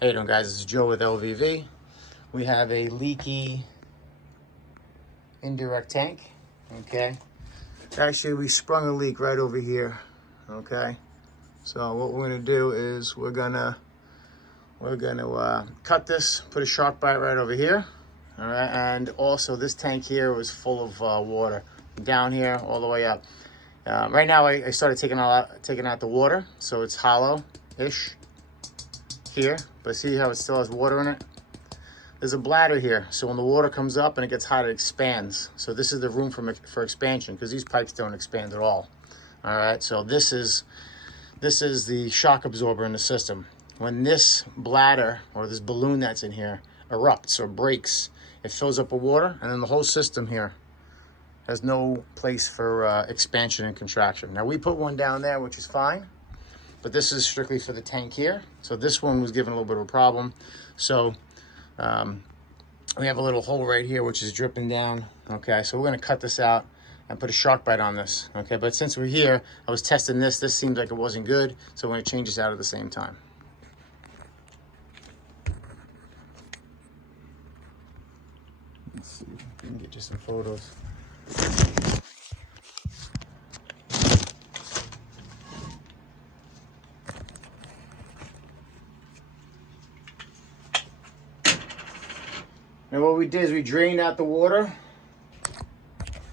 How you doing, guys? This is Joe with LVV. We have a leaky indirect tank, okay? Actually, we sprung a leak right over here, okay? So what we're gonna do is we're gonna cut this, put a shark bite right over here, all right? And also this tank here was full of water down here all the way up. Right now I started taking out the water, so it's hollow-ish here, but see how it still has water in it? There's a bladder here, so when the water comes up and it gets hot, it expands. So this is the room for expansion, because these pipes don't expand at all. All right, so this is the shock absorber in the system. When this bladder or this balloon that's in here erupts or breaks, it fills up with water, and then the whole system here has no place for expansion and contraction. Now we put one down there, which is fine, but this is strictly for the tank here. So this one was given a little bit of a problem. So we have a little hole right here, which is dripping down. Okay, so we're gonna cut this out and put a shark bite on this. Okay, but since we're here, I was testing this. This seemed like it wasn't good, so we're gonna change this out at the same time. Let's see if we can get you some photos. And what we did is we drained out the water,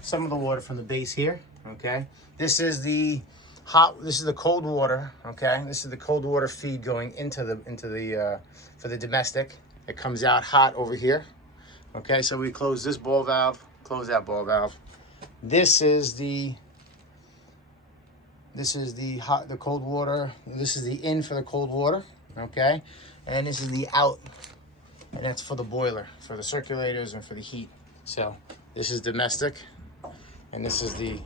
some of the water from the base here, okay? This is the cold water, okay? This is the cold water feed going into the for the domestic. It comes out hot over here, okay? So we close this ball valve, close that ball valve. This is the cold water. This is the in for the cold water, okay? And this is the out. And that's for the boiler, for the circulators and for the heat. So this is domestic, and this is the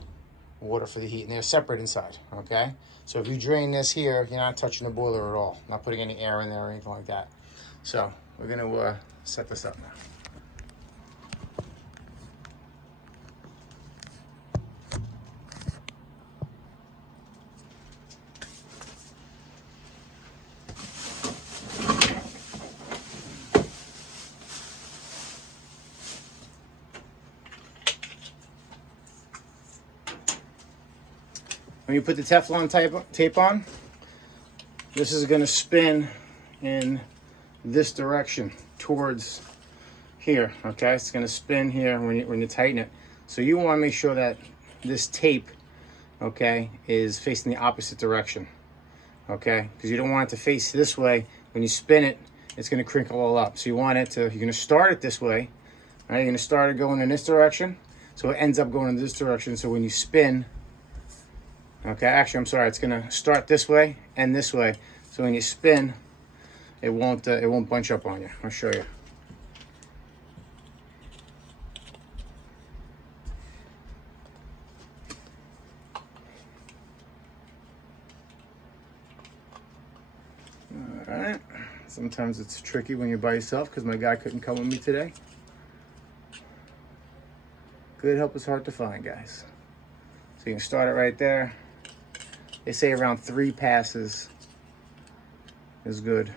water for the heat, and they're separate inside, okay? So if you drain this here, you're not touching the boiler at all, not putting any air in there or anything like that. So we're gonna set this up now. When you put the Teflon tape on, this is going to spin in this direction towards here, okay? It's going to spin here when you tighten it. So you want to make sure that this tape, okay, is facing the opposite direction, okay? Because you don't want it to face this way. When you spin it, it's going to crinkle all up. So you want it to, you're going to start it this way, all right? You're going to start it going in this direction, so it ends up going in this direction. So when you spin, okay, actually, I'm sorry, it's gonna start this way and this way. So when you spin, it won't bunch up on you. I'll show you. All right, sometimes it's tricky when you're by yourself because my guy couldn't come with me today. Good help is hard to find, guys. So you can start it right there. They say around 3 passes is good.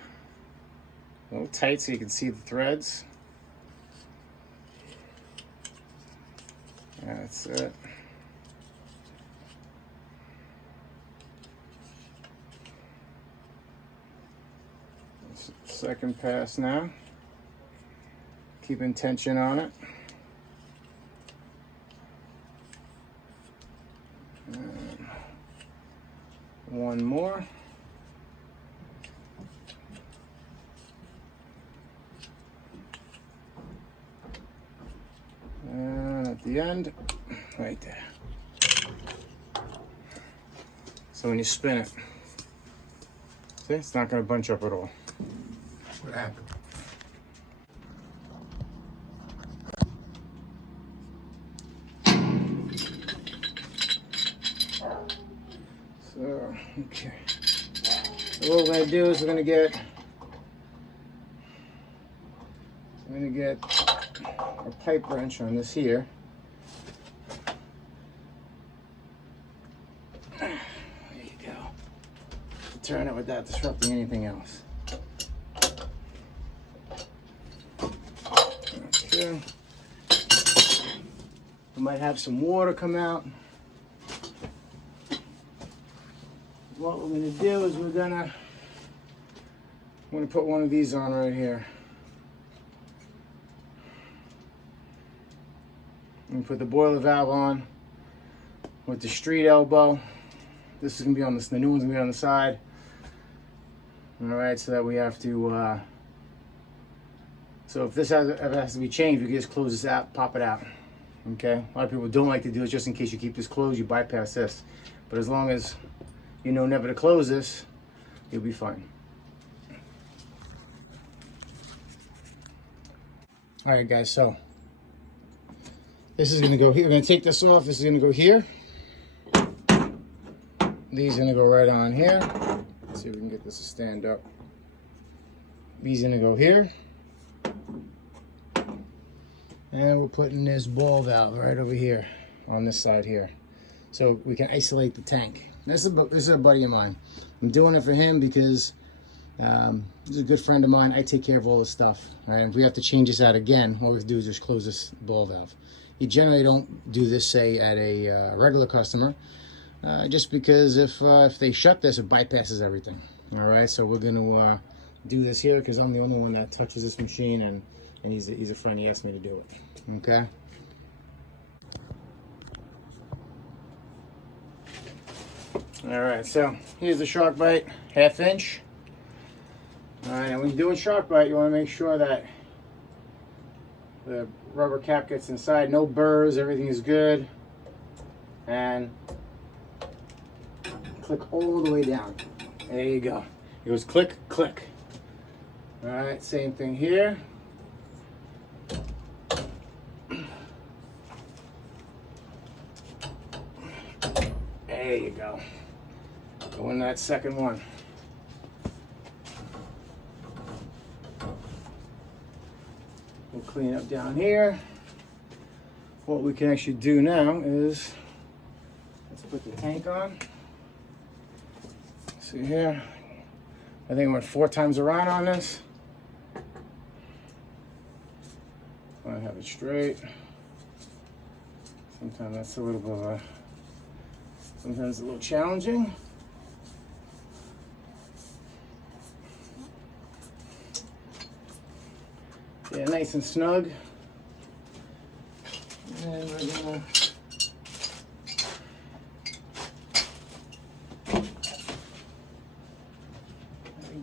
A little tight so you can see the threads. That's it. Second pass now. Keeping tension on it. One more. And at the end, right there. So when you spin it, see, it's not going to bunch up at all. What happened? So, okay. So what we're going to do is we're going to get a pipe wrench on this here. There you go. Turn it without disrupting anything else. too. We might have some water come out. What we're gonna do is I'm gonna put one of these on right here. I'm gonna put the boiler valve on with the street elbow. This is gonna be on the new one's gonna be on the side. All right, so that we have to. So if this ever has to be changed, we can just close this out, pop it out. Okay. A lot of people don't like to do it just in case you keep this closed. You bypass this, but as long as you know never to close this, you'll be fine. All right, guys. So this is gonna go here. We're gonna take this off. This is gonna go here. These are gonna go right on here. Let's see if we can get this to stand up. These are gonna go here. And we're putting this ball valve right over here on this side here. So we can isolate the tank. This is a buddy of mine. I'm doing it for him because he's a good friend of mine. I take care of all this stuff. Right? And if we have to change this out again, all we have to do is just close this ball valve. You generally don't do this, say, at a regular customer, just because if they shut this, it bypasses everything. All right, so we're going to do this here because I'm the only one that touches this machine, and he's a friend. He asked me to do it. Okay. All right, so here's the SharkBite 1/2 inch. All right, and when you're doing SharkBite, you want to make sure that the rubber cap gets inside, no burrs, everything is good, and click all the way down. There you go. It goes click, click. All right, same thing here. There you go. Go in that second one. We'll clean up down here. What we can actually do now is, let's put the tank on. See here, I think I went 4 times around on this. I have it straight. Sometimes that's a little bit of sometimes a little challenging. Yeah, nice and snug. And we're gonna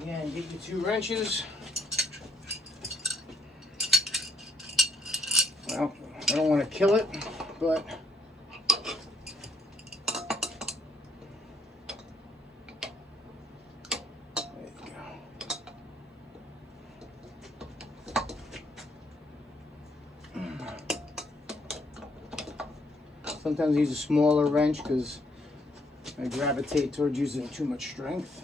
again get your 2 wrenches. Well, I don't want to kill it, but sometimes I use a smaller wrench because I gravitate towards using too much strength.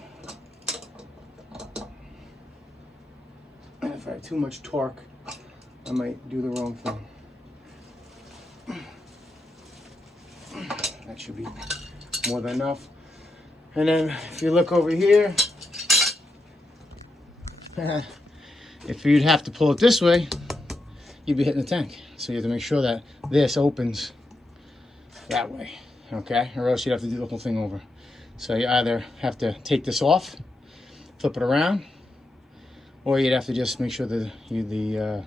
And if I have too much torque, I might do the wrong thing. That should be more than enough. And then if you look over here, if you'd have to pull it this way, you'd be hitting the tank. So you have to make sure that this opens that way, okay? Or else you'd have to do the whole thing over. So you either have to take this off, flip it around, or you'd have to just make sure that the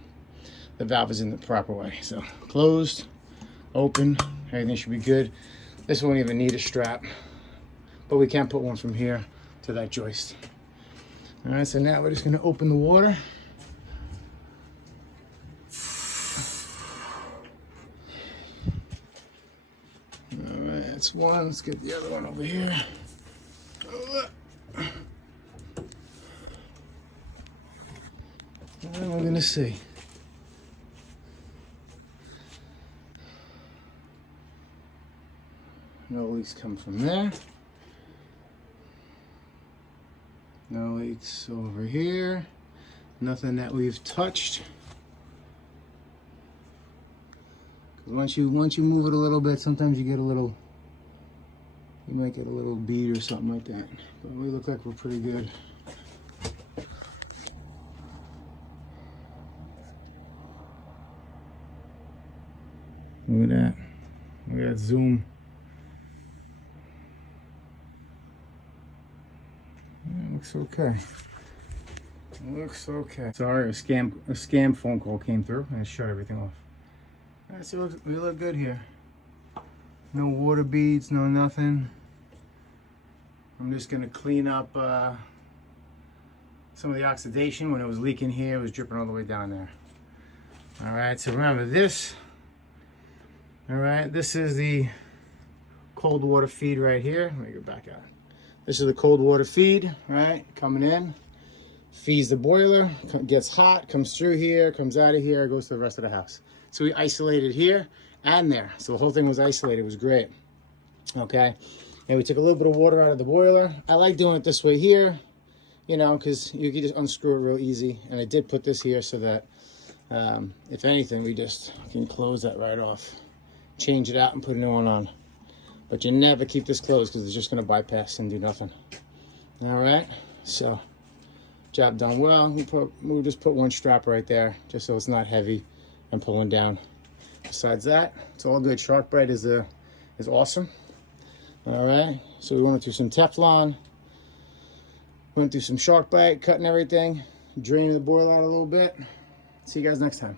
valve is in the proper way. So closed, open, everything should be good. This won't even need a strap, but we can put one from here to that joist. All right, so now we're just gonna open the water. That's one. Let's get the other one over here. And we're gonna see. No leaks come from there. No leaks over here. Nothing that we've touched. Once you move it a little bit, sometimes you get a little. You might get a little bead or something like that. But we look like we're pretty good. Look at that. Look at that zoom. It looks okay. It looks okay. Sorry, a scam phone call came through and I shut everything off. Alright, so we look good here. No water beads, no nothing. I'm just gonna clean up some of the oxidation. When it was leaking here, it was dripping all the way down there. Alright, so remember this. Alright, this is the cold water feed right here. Let me go back out. This is the cold water feed, right? Coming in, feeds the boiler, gets hot, comes through here, comes out of here, goes to the rest of the house. So we isolated here and there. So the whole thing was isolated. It was great. Okay. And we took a little bit of water out of the boiler. I like doing it this way here, you know, because you can just unscrew it real easy. And I did put this here so that, if anything, we just can close that right off. Change it out and put a new one on. But you never keep this closed because it's just going to bypass and do nothing. All right. So, job done well. We just put one strap right there just so it's not heavy and pulling down. Besides that, it's all good. SharkBite is awesome. All right. So we went through some Teflon. Went through some SharkBite, cutting everything, draining the boiler out a little bit. See you guys next time.